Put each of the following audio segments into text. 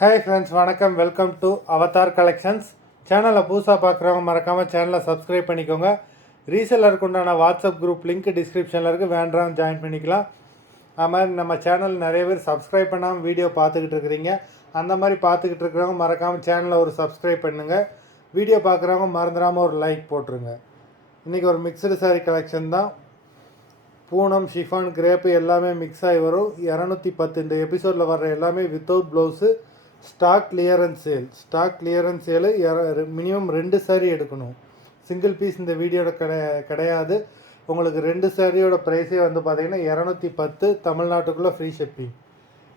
Hi friends, வணக்கம். Welcome to Avatar collections. சேனலை புதுசாக பார்க்குறவங்க மறக்காமல் சேனலை சப்ஸ்கிரைப் பண்ணிக்கோங்க. ரீசெல்லருக்கு உண்டான வாட்ஸ்அப் குரூப் லிங்க் டிஸ்கிரிப்ஷனில் இருக்குது, வேண்டாம் ஜாயின் பண்ணிக்கலாம். அது மாதிரி நம்ம சேனல் நிறைய பேர் சப்ஸ்கிரைப் பண்ணாமல் வீடியோ பார்த்துக்கிட்டு இருக்கிறீங்க. அந்த மாதிரி பார்த்துக்கிட்டு இருக்கிறவங்க மறக்காமல் சேனலை ஒரு சப்ஸ்கிரைப் பண்ணுங்கள். வீடியோ பார்க்குறவங்க மறந்துடாமல் ஒரு லைக் போட்டுருங்க. இன்றைக்கி ஒரு மிக்சடு சாரீ கலெக்ஷன் தான். பூனம், ஷிஃபான், கிரேப்பு எல்லாமே மிக்ஸ் ஆகி வரும். 210 இந்த எபிசோடில் வர்ற எல்லாமே without blouse. Stock clearance sale minimum 2 sari எடுக்கணும். சிங்கிள் பீஸ் இந்த வீடியோட கிடையாது. உங்களுக்கு 2 சாரியோட ப்ரைஸே வந்து பார்த்தீங்கன்னா 210, தமிழ்நாட்டுக்குள்ளே ஃப்ரீ ஷிப்பிங்.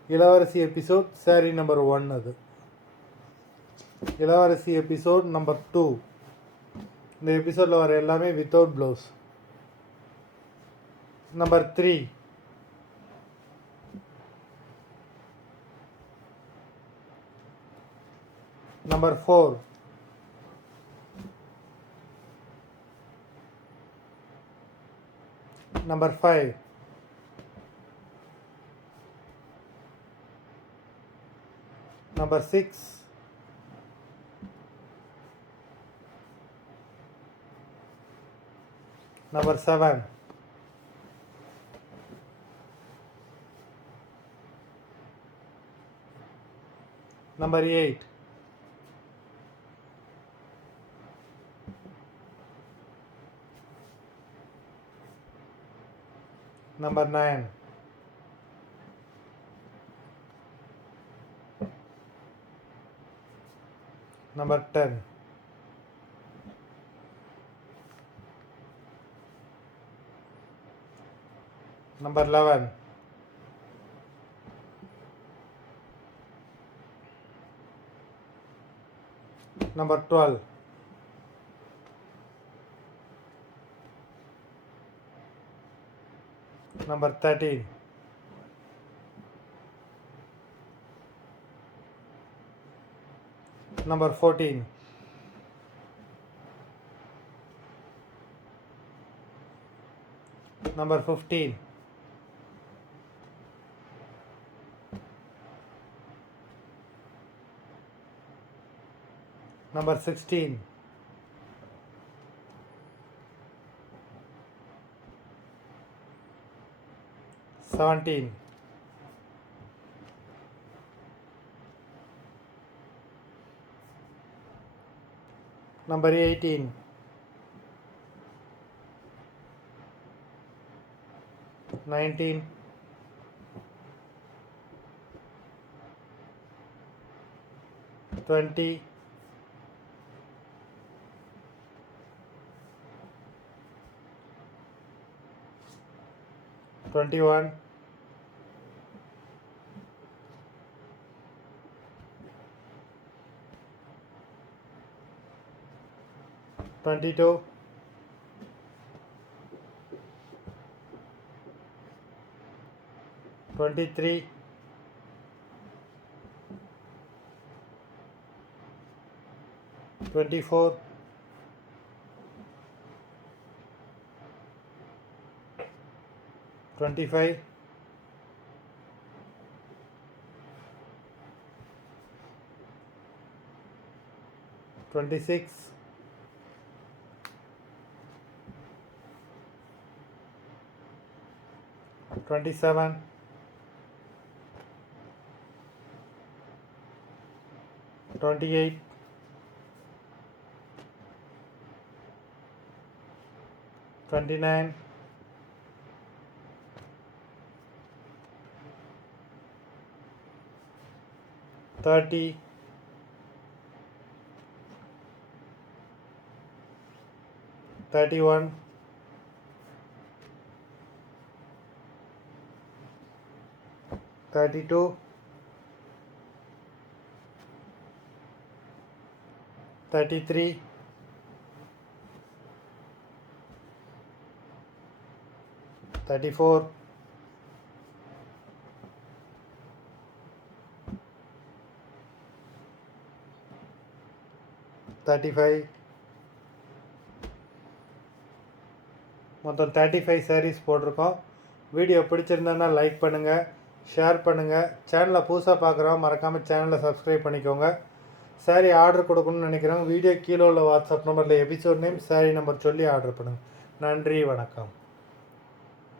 இளவரசி எபிசோட் சாரீ நம்பர் 1. அது இளவரசி எபிசோட் நம்பர் 2. இந்த எபிசோடில் வர எல்லாமே வித்தவுட் ப்ளவுஸ். நம்பர் 3. Number 4. Number 5. Number 6. Number 7. Number 8. Number 9. Number 10. Number 11. Number 12. Number 13. Number 14. Number 15. Number 16. Number 18. Nineteen. 20. 21. 22. 23. 24. 25. 26. 27. 28. 29. 30. 31. 32. 33. 34. 35. மொத்தம் 35 sarees போட்டிருக்கோம். வீடியோ பிடிச்சிருந்தா லைக் பண்ணுங்கள், ஷேர் பண்ணுங்கள். சேனலை புதுசாக பார்க்குறவங்க மறக்காமல் சேனலை சப்ஸ்கிரைப் பண்ணிக்கோங்க. சாரீ ஆர்டர் கொடுக்கணும்னு நினைக்கிறவங்க வீடியோ கீழே உள்ள வாட்ஸ்அப் நம்பரில் எபிசோட் நேம் சாரீ நம்பர் சொல்லி ஆர்டர் பண்ணுங்கள். நன்றி, வணக்கம்.